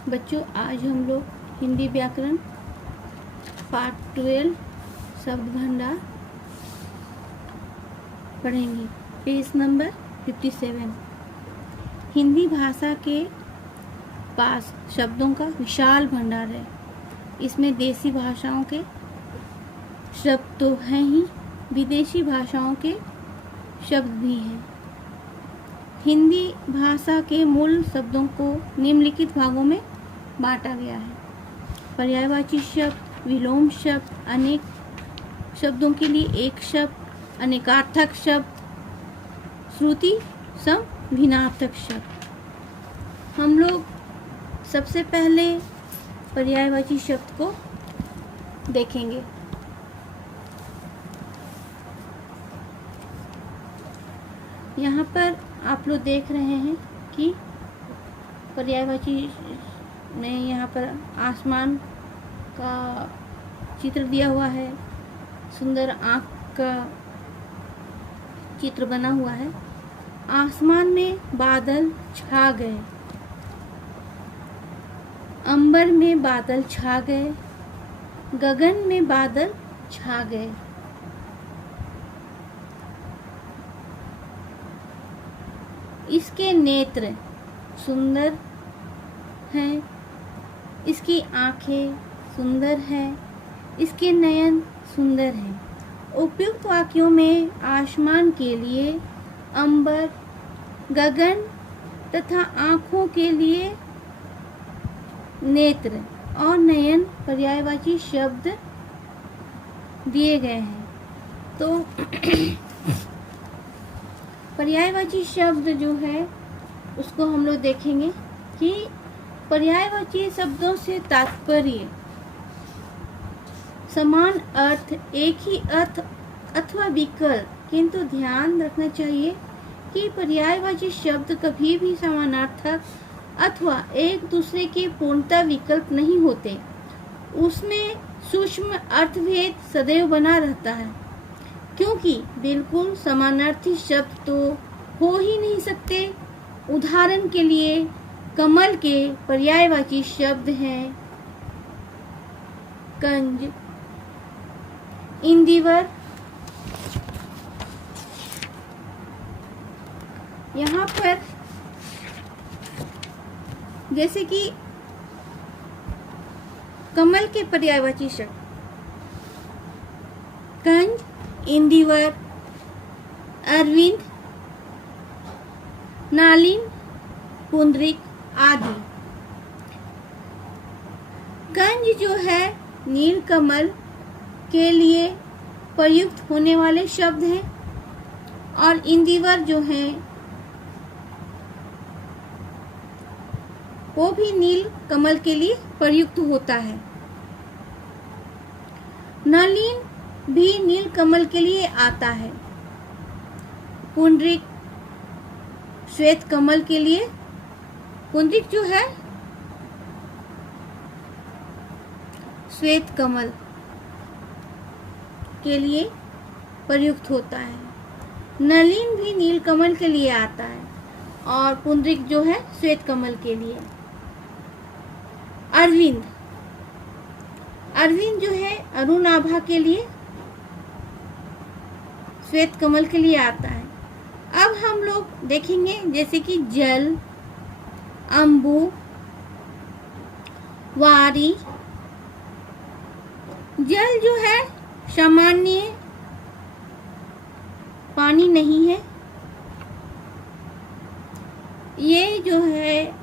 बच्चों, आज हम लोग हिंदी व्याकरण पार्ट 12 शब्द भंडार पढ़ेंगे। Page number 57। हिंदी भाषा के पास शब्दों का विशाल भंडार है। इसमें देसी भाषाओं के शब्द तो हैं ही, विदेशी भाषाओं के शब्द भी हैं। हिंदी भाषा के मूल शब्दों को निम्नलिखित भागों में बांटा गया है। पर्यायवाची शब्द, विलोम शब्द, अनेक शब्दों के लिए एक शब्द, अनेकार्थक शब्द, श्रुति सम भिन्नार्थक शब्द। हम लोग सबसे पहले पर्यायवाची शब्द को देखेंगे। यहाँ पर आप लोग देख रहे हैं कि पर्यायवाची में यहाँ पर आसमान का चित्र दिया हुआ है, सुंदर आँख का चित्र बना हुआ है। आसमान में बादल छा गए, अंबर में बादल छा गए, गगन में बादल छा गए। इसके नेत्र सुंदर हैं, इसकी आँखें सुंदर हैं, इसके नयन सुंदर हैं। उपयुक्त वाक्यों में आसमान के लिए अंबर, गगन तथा आँखों के लिए नेत्र और नयन पर्यायवाची शब्द दिए गए हैं। तो पर्यायवाची शब्द जो है उसको हम लोग देखेंगे कि पर्यायवाची शब्दों से तात्पर्य समान अर्थ, एक ही अर्थ अथवा विकल्प, किंतु ध्यान रखना चाहिए कि पर्यायवाची शब्द कभी भी समानार्थक अथवा एक दूसरे के पूर्णतः विकल्प नहीं होते। उसमें सूक्ष्म अर्थभेद सदैव बना रहता है, क्योंकि बिल्कुल समानार्थी शब्द तो हो ही नहीं सकते। उदाहरण के लिए कमल के पर्यायवाची शब्द हैं कंज, इंदिवर। यहाँ पर जैसे कि कमल के पर्यायवाची शब्द कंज, इंदिवर, अरविंद, नालिन, पुंडरीक आदि। कंज जो है नीलकमल के लिए प्रयुक्त होने वाले शब्द हैं, और इंदिवर जो है वो भी नील कमल के लिए प्रयुक्त होता है। नलिन भी नील कमल के लिए आता है। पुंडरीक श्वेत कमल के लिए, पुंडरीक जो है श्वेत कमल के लिए प्रयुक्त होता है। नलिन भी नील कमल के लिए आता है, और पुंडरीक जो है श्वेत कमल के लिए। अरविंद, अरविंद जो है अरुण आभा के लिए, श्वेत कमल के लिए आता है। अब हम लोग देखेंगे जैसे कि जल, अंबु, वारी। जल जो है सामान्य पानी नहीं है, ये जो है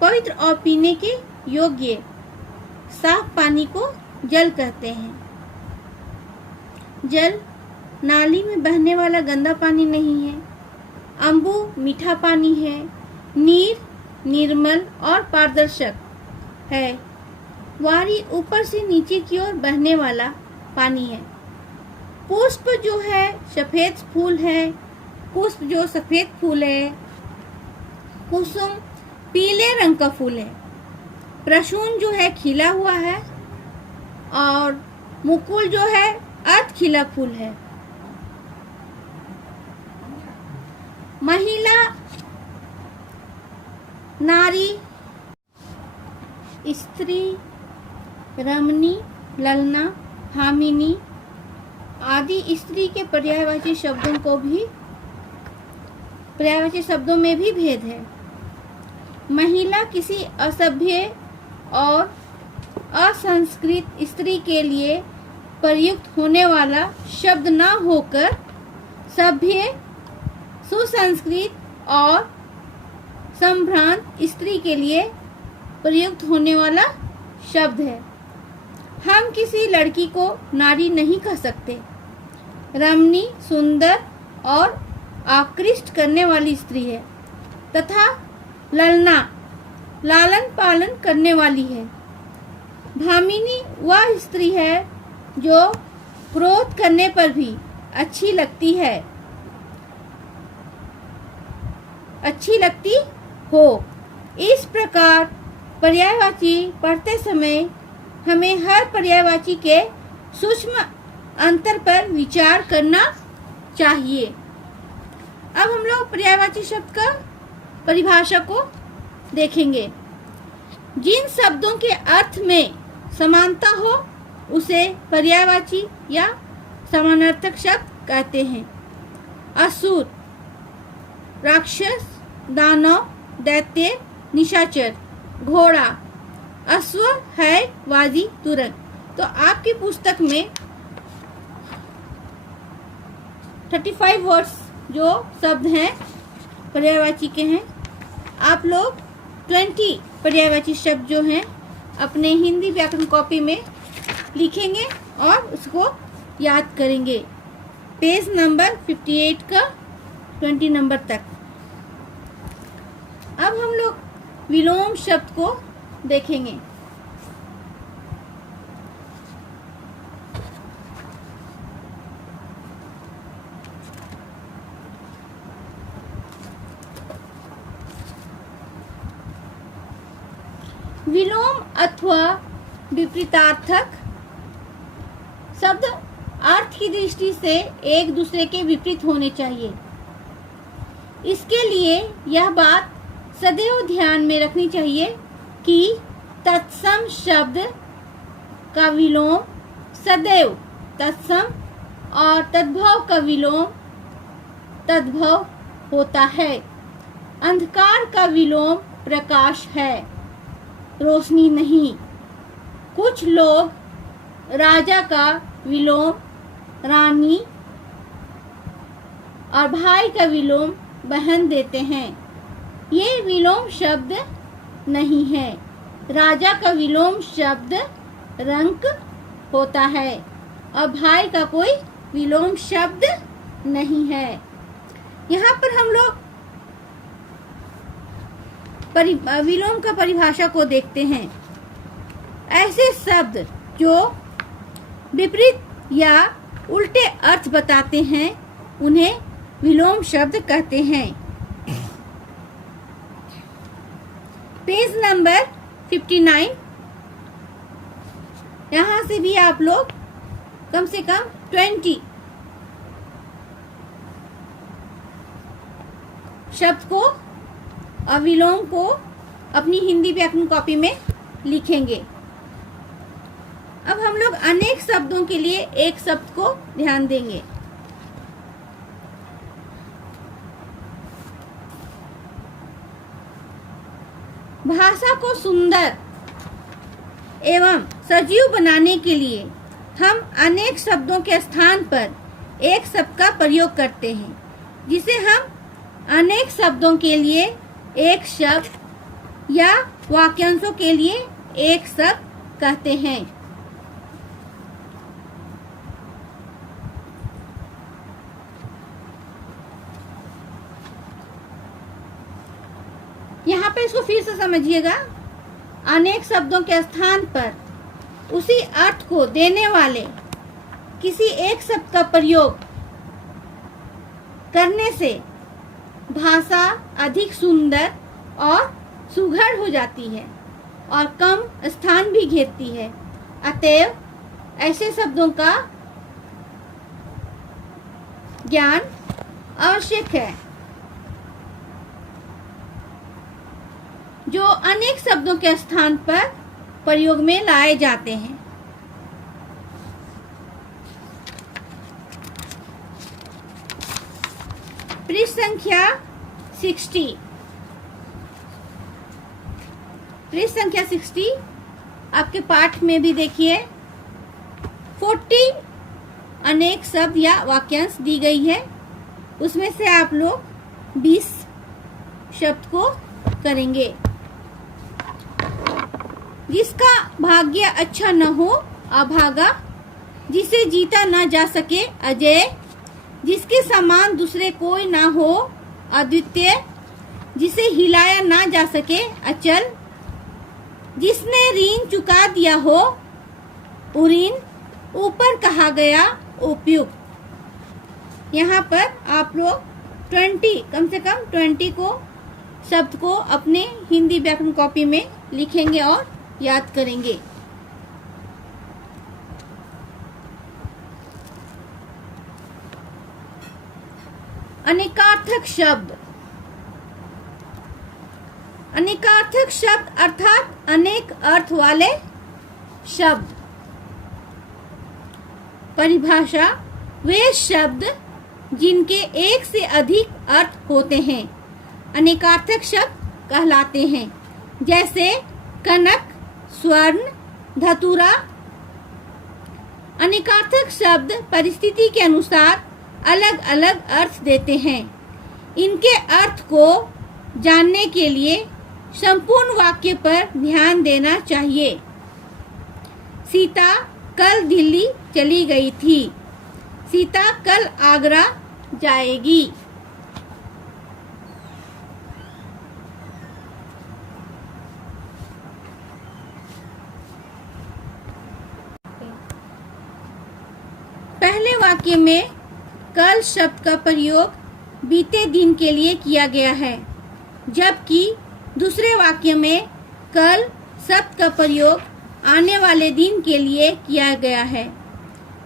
पवित्र और पीने के योग्य साफ पानी को जल कहते हैं। जल नाली में बहने वाला गंदा पानी नहीं है। अंबु मीठा पानी है। नीर निर्मल और पारदर्शक है। वारी ऊपर से नीचे की ओर बहने वाला पानी है। पुष्प जो है सफेद फूल है, पुष्प जो सफेद फूल है। कुसुम पीले रंग का फूल है। प्रसून जो है खिला हुआ है, और मुकुल जो है अर्ध खिला फूल है। महिला नारी, स्त्री, रमणी, ललना, भामिनी आदि स्त्री के पर्यायवाची शब्दों में भी भेद है। महिला किसी असभ्य और असंस्कृत स्त्री के लिए प्रयुक्त होने वाला शब्द न होकर सभ्य, सुसंस्कृत और संभ्रांत स्त्री के लिए प्रयुक्त होने वाला शब्द है। हम किसी लड़की को नारी नहीं कह सकते। रमणी सुंदर और आकृष्ट करने वाली स्त्री है तथा ललना लालन पालन करने वाली है। भामिनी वह स्त्री है जो क्रोध करने पर भी अच्छी लगती हो। इस प्रकार पर्यायवाची पढ़ते समय हमें हर पर्यायवाची के सूक्ष्म अंतर पर विचार करना चाहिए। अब हम लोग पर्यायवाची शब्द का परिभाषा को देखेंगे। जिन शब्दों के अर्थ में समानता हो उसे पर्यायवाची या समानार्थक शब्द कहते हैं। असुर, राक्षस, दानव, दैत्य, निशाचर, घोड़ा, अश्व, है, वाजी, तुरंग। तो आपकी पुस्तक में 35 वर्ड्स जो शब्द हैं पर्यायवाची के हैं। आप लोग 20 पर्यायवाची शब्द जो हैं अपने हिंदी व्याकरण कॉपी में लिखेंगे और उसको याद करेंगे। पेज नंबर 58 का 20 नंबर तक। अब हम लोग विलोम शब्द को देखेंगे। विलोम अथवा विपरीतार्थक शब्द अर्थ की दृष्टि से एक दूसरे के विपरीत होने चाहिए। इसके लिए यह बात सदैव ध्यान में रखनी चाहिए कि तत्सम शब्द का विलोम सदैव तत्सम और तद्भव का विलोम तद्भव होता है। अंधकार का विलोम प्रकाश है, रोशनी नहीं। कुछ लोग राजा का विलोम रानी और भाई का विलोम बहन देते हैं। ये विलोम शब्द नहीं है। राजा का विलोम शब्द रंक होता है और भाई का कोई विलोम शब्द नहीं है। यहाँ पर हम लोग विलोम का परिभाषा को देखते हैं। ऐसे शब्द जो विपरीत या उल्टे अर्थ बताते हैं उन्हें विलोम शब्द कहते हैं। Page number 59। यहाँ से भी आप लोग कम से कम 20 शब्द को और विलोम को अपनी हिंदी व्याकरण कॉपी में लिखेंगे। अब हम लोग अनेक शब्दों के लिए एक शब्द को ध्यान देंगे। भाषा को सुंदर एवं सजीव बनाने के लिए हम अनेक शब्दों के स्थान पर एक शब्द का प्रयोग करते हैं, जिसे हम अनेक शब्दों के लिए एक शब्द या वाक्यांशों के लिए एक शब्द कहते हैं। यहाँ पे इसको फिर से समझिएगा। अनेक शब्दों के स्थान पर उसी अर्थ को देने वाले किसी एक शब्द का प्रयोग करने से भाषा अधिक सुंदर और सुघड़ हो जाती है और कम स्थान भी घेरती है। अतएव ऐसे शब्दों का ज्ञान आवश्यक है। जो अनेक शब्दों के स्थान पर प्रयोग में लाए जाते हैं। पृष्ठ संख्या 60। पृष्ठ संख्या 60 आपके पाठ में भी देखिए 40 अनेक शब्द या वाक्यांश दी गई है। उसमें से आप लोग 20 शब्द को करेंगे। जिसका भाग्य अच्छा न हो अभागा, जिसे जीता न जा सके अजय, जिसके समान दूसरे कोई ना हो अद्वितीय, जिसे हिलाया ना जा सके अचल, जिसने ऋण चुका दिया हो उऋण, ऊपर कहा गया उपयुक्त। यहाँ पर आप लोग 20 कम से कम 20 को शब्द को अपने हिंदी व्याकरण कॉपी में लिखेंगे और याद करेंगे। अनेकार्थक शब्द। अनेकार्थक शब्द अर्थात अनेक अर्थ वाले शब्द। परिभाषा, वे शब्द जिनके एक से अधिक अर्थ होते हैं अनेकार्थक शब्द कहलाते हैं। जैसे कनक, स्वर्ण, धतूरा। अनेकार्थक शब्द परिस्थिति के अनुसार अलग अलग अर्थ देते हैं। इनके अर्थ को जानने के लिए संपूर्ण वाक्य पर ध्यान देना चाहिए। सीता कल दिल्ली चली गई थी। सीता कल आगरा जाएगी। पहले वाक्य में कल शब्द का प्रयोग बीते दिन के लिए किया गया है, जबकि दूसरे वाक्य में कल शब्द का प्रयोग आने वाले दिन के लिए किया गया है।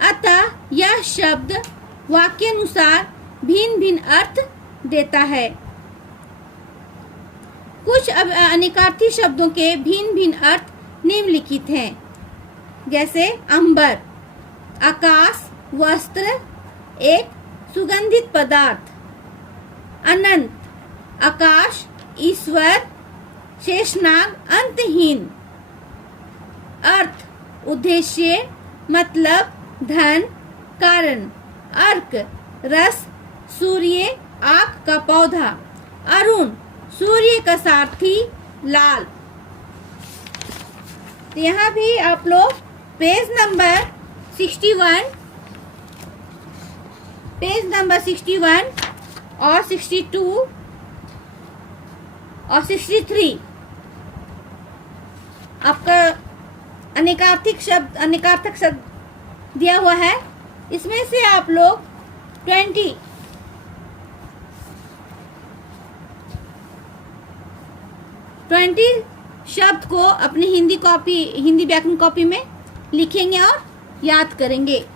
अतः यह शब्द वाक्यानुसार भिन्न भिन्न अर्थ देता है। कुछ अनेकार्थी शब्दों के भिन्न भिन्न अर्थ निम्नलिखित हैं। जैसे अंबर, आकाश, वस्त्र, एक सुगंधित पदार्थ। अनंत, आकाश, ईश्वर, शेषनाग, अंतहीन। अर्थ, उद्देश्य, मतलब, धन, कारण। अर्क, रस, सूर्य, आँख का पौधा। अरुण, सूर्य का सारथी, लाल। तो यहाँ भी आप लोग पेज नंबर 61 और 62 और 63 आपका अनेकार्थक शब्द दिया हुआ है। इसमें से आप लोग 20 शब्द को अपनी हिंदी व्याकरण कॉपी में लिखेंगे और याद करेंगे।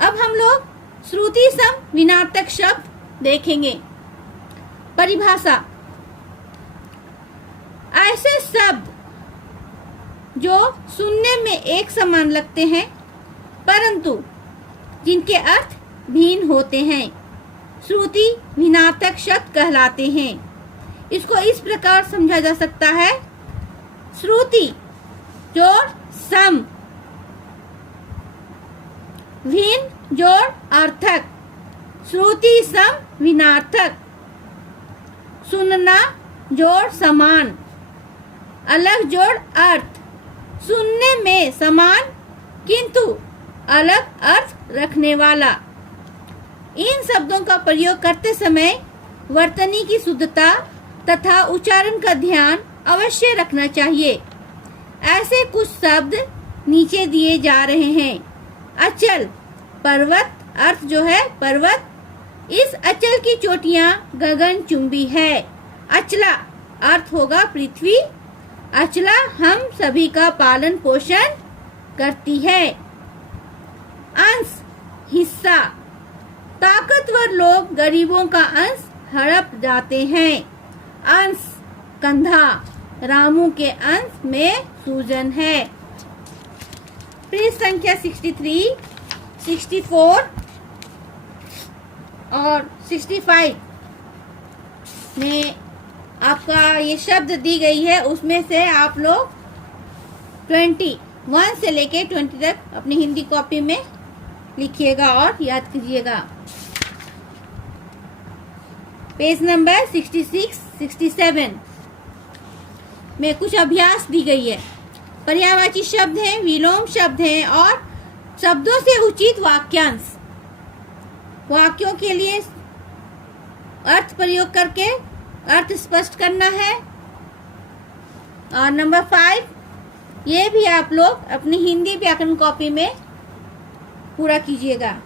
अब हम लोग श्रुति सम विनार्थक शब्द देखेंगे। परिभाषा, ऐसे शब्द जो सुनने में एक समान लगते हैं परंतु जिनके अर्थ भिन्न होते हैं श्रुति विनार्थक शब्द कहलाते हैं। इसको इस प्रकार समझा जा सकता है। श्रुति जोड़ सम, भिन्न जोड़ अर्थक, श्रुति सम विनार्थक। सुनना जोड़ समान, अलग जोड़ अर्थ, सुनने में समान किंतु अलग अर्थ रखने वाला। इन शब्दों का प्रयोग करते समय वर्तनी की शुद्धता तथा उच्चारण का ध्यान अवश्य रखना चाहिए। ऐसे कुछ शब्द नीचे दिए जा रहे हैं। अचल, पर्वत, अर्थ जो है पर्वत, इस अचल की चोटियां गगनचुंबी है। अचला, अर्थ होगा पृथ्वी। अचला हम सभी का पालन पोषण करती है। अंश, हिस्सा, ताकतवर लोग गरीबों का अंश हड़प जाते हैं। अंश कंधा, रामू के अंश में सूजन है। पृष्ठ संख्या 63, 64 और 65 में आपका ये शब्द दी गई है, उसमें से आप लोग 21 से लेके 20 तक अपनी हिंदी कॉपी में लिखिएगा और याद कीजिएगा। पेज नंबर 66, 67 में कुछ अभ्यास दी गई है। पर्यायवाची शब्द हैं, विलोम शब्द हैं और शब्दों से उचित वाक्यांश। वाक्यों के लिए अर्थ प्रयोग करके अर्थ स्पष्ट करना है। और नंबर 5, ये भी आप लोग अपनी हिंदी व्याकरण कॉपी में पूरा कीजिएगा।